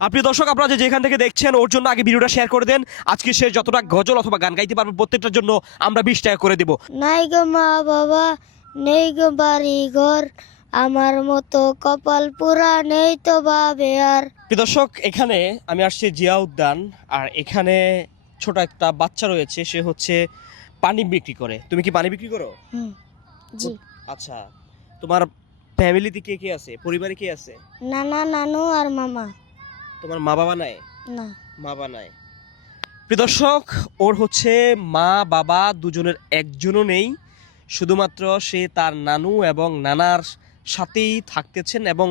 আপনি দর্শক আপনারা যেখান থেকে দেখছেন ওর জন্য আগে ভিডিওটা শেয়ার করে দেন। আজকে সে যতটা গজল অথবা গান গাইতে পারবে প্রত্যেকটার জন্য আমরা 20 টাকা করে দেব। নাই গো মা বাবা, নেই গো বাড়ি ঘর, আমার মতো কপাল পুরা নেই তো বাবে আর। প্রিয় দর্শক, এখানে আমি আসছি জিয়া উদ্যান, আর এখানে ছোট একটা বাচ্চা রয়েছে, সে হচ্ছে পানি বিক্রি করে। তুমি কি পানি বিক্রি করো? জি। আচ্ছা, তোমার ফ্যামিলিতে কে কে আছে, পরিবারে কে আছে? নানা, নানু আর মামা। তোমার মা বাবা নাই? না। মা বাবা নাই। প্রিয় দর্শক, ওর হচ্ছে মা বাবা দুজনের একজনও নেই, শুধুমাত্র সে তার নানু এবং নানার সাথেই থাকতেছেন এবং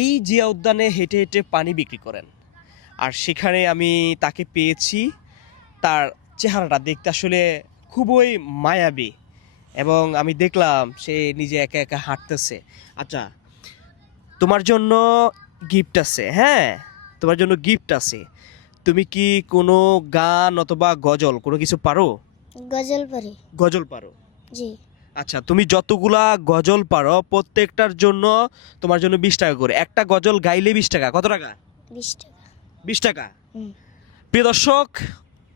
এই জিয়া উদ্যানে হেঁটে হেঁটে পানি বিক্রি করেন। আর সেখানে আমি তাকে পেয়েছি। তার চেহারাটা দেখতে আসলে খুবই মায়াবী এবং আমি দেখলাম সে নিজে একা একা হাঁটতেছে। আচ্ছা, তোমার জন্য গিফট আছে। হ্যাঁ, তোমার জন্য গিফট আছে। তুমি কি কোনো গান অথবা গজল কোনো কিছু পারো? গজল পারি। গজল পারো? জি। আচ্ছা, তুমি যতগুলা গজল পারো প্রত্যেকটার জন্য তোমার জন্য 20 টাকা করে। একটা গজল গাইলে 20 টাকা। কত টাকা? 20 টাকা। 20 টাকা। হুম। প্রিয় দর্শক,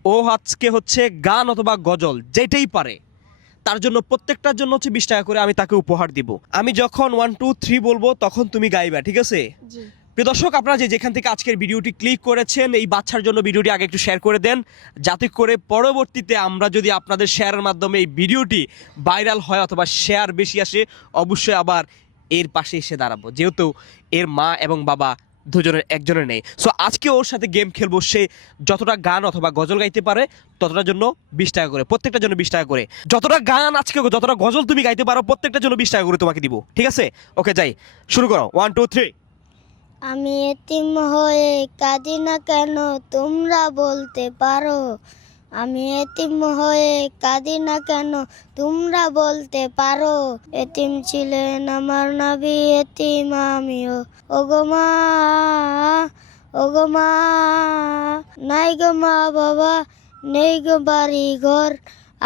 ও আজকে হচ্ছে গান অথবা গজল যেটাই পারে তার জন্য প্রত্যেকটার জন্য হচ্ছে 20 টাকা করে আমি তাকে উপহার দিব। আমি যখন 1 2 3 বলবো তখন তুমি গাইবা, ঠিক আছে? জি। প্রিয় দর্শক, আপনারা যেখান থেকে আজকের ভিডিওটি ক্লিক করেছেন এই বাচ্চার জন্য ভিডিওটি আগে একটু শেয়ার করে দেন, যাতে করে পরবর্তীতে আমরা যদি আপনাদের শেয়ারের মাধ্যমে এই ভিডিওটি ভাইরাল হয় অথবা শেয়ার বেশি আসে, অবশ্যই আবার এর পাশে এসে দাঁড়াবো, যেহেতু এর মা এবং বাবা দুজনের একজনের নেই। সো আজকে ওর সাথে গেম খেলবো। সে যতটা গান অথবা গজল গাইতে পারে ততটার জন্য 20 টাকা করে, প্রত্যেকটার জন্য 20 টাকা করে। যতটা গান আজকে যতটা গজল তুমি গাইতে পারো প্রত্যেকটার জন্য 20 টাকা করে তোমাকে দিব, ঠিক আছে? ওকে, যাই, শুরু করো। 1 2 3। আমি এতিম হয়ে কাঁদি না কেন তোমরা বলতে পারো, আমি এতিম হয়ে কাঁদি না কেন তোমরা বলতে পারো, এতিম ছিলেন আমার নবী এতিম আমিও, ওগো মা, ওগো মা, নাই গো মা বাবা, নেই গো বাড়ি ঘর,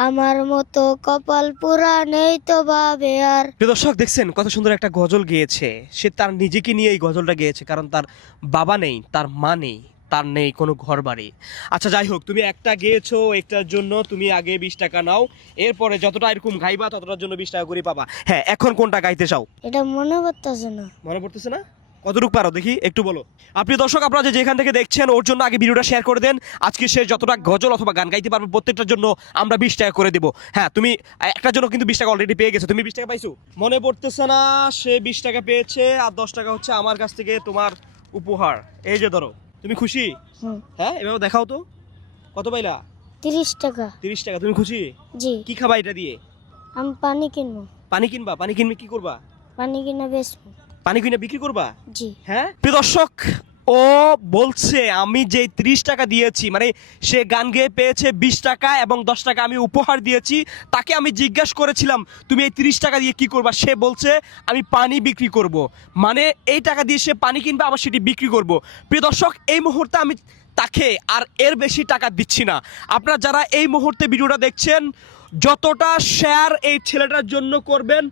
আমার মতো কপাল পুরা নেই তো বাবে আর। প্রিয় দর্শক, দেখছেন কত সুন্দর একটা গজল গেয়েছে। সে তার নিজেকে নিয়ে এই গজলটা গেয়েছে, কারণ তার বাবা নেই, তার মা নেই, তার নেই কোনো ঘর বাড়ি। আচ্ছা, যাই হোক, তুমি একটা গেয়েছো, একটার জন্য তুমি আগে 20 টাকা নাও। এরপরে যতটা এরকম গাইবা ততটার জন্য 20 টাকা করে পাবা। হ্যাঁ, এখন কোনটা গাইতে চাও? এটা মনে পড়তেছে না। মনে পড়তেছে না? কতটুকু পারো দেখি একটু বলো। আপনি দর্শক আপনারা যেখান থেকে দেখছেন ওর জন্য আগে ভিডিওটা শেয়ার করে দেন। আজকে সে যতটা গজল অথবা গান গাইতে পারবে প্রত্যেকটার জন্য আমরা 20 টাকা করে দেবো। হ্যাঁ, তুমি একটার জন্য কিন্তু 20 টাকা অলরেডি পেয়ে গেছো। তুমি 20 টাকা পাইছো? মনে পড়তেছে না? সে 20 টাকা পেয়েছে, আর 10 টাকা হচ্ছে আমার কাছ থেকে তোমার উপহার। এই যে ধরো, তুমি খুশি? হ্যাঁ, এভাবে দেখাও তো। কত পাইলা? 30 টাকা। 30 টাকা। তুমি খুশি? জি। কি খাবা এটা দিয়ে? আমি পানি কিনবো। পানি কিনবা? পানি কিনবে কি করবা? পানি কিনে বেচবো। পানি কিনে বিক্রি করবা? জি। হ্যাঁ, প্রিয় দর্শক, ও বলছে আমি যে 30 টাকা দিয়েছি, মানে সে গান গেয়ে পেয়েছে 20 টাকা এবং 10 টাকা আমি উপহার দিয়েছি। তাকে আমি জিজ্ঞাসা করেছিলাম তুমি এই 30 টাকা দিয়ে কি করবা? সে বলছে আমি পানি বিক্রি করব। মানে এই টাকা দিয়ে সে পানি কিনবে আবার সেটি বিক্রি করব। প্রিয় দর্শক, এই মুহূর্তে আমি তাকে আর এর বেশি টাকা দিচ্ছি না। আপনারা যারা এই মুহূর্তে ভিডিওটা দেখছেন, যতটা শেয়ার এই ছেলেটার জন্য করবেন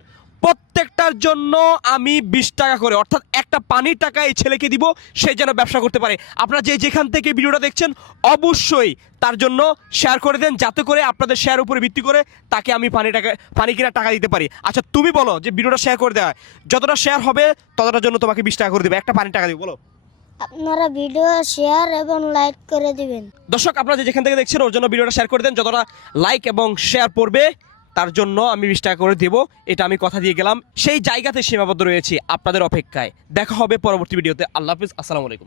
প্রত্যেকটার জন্য আমি 20 টাকা করে, অর্থাৎ একটা পানির টাকা এই ছেলেকে দিব, সে যেন ব্যবসা করতে পারে। আপনারা যেখান থেকে ভিডিওটা দেখছেন অবশ্যই তার জন্য শেয়ার করে দেন, যাতে করে আপনাদের শেয়ার উপরে ভিত্তি করে তাকে আমি পানি কেনার টাকা দিতে পারি। আচ্ছা, তুমি বলো যে ভিডিওটা শেয়ার করে দেওয়া, যতটা শেয়ার হবে ততটার জন্য তোমাকে 20 টাকা করে দেবে, একটা পানির টাকা দিব। বলো। আপনারা ভিডিও শেয়ার এবং লাইক করে দিবেন। দর্শক, আপনারা যেখান থেকে দেখছেন ওর জন্য ভিডিওটা শেয়ার করে দেন, যতটা লাইক এবং শেয়ার পড়বে তার জন্য আমি 20 টাকা করে দেবো। এটা আমি কথা দিয়ে গেলাম। সেই জায়গাতে সীমাবদ্ধ রয়েছি আপনাদের অপেক্ষায়। দেখা হবে পরবর্তী ভিডিওতে। আল্লাহ হাফিজ, আসসালামু আলাইকুম।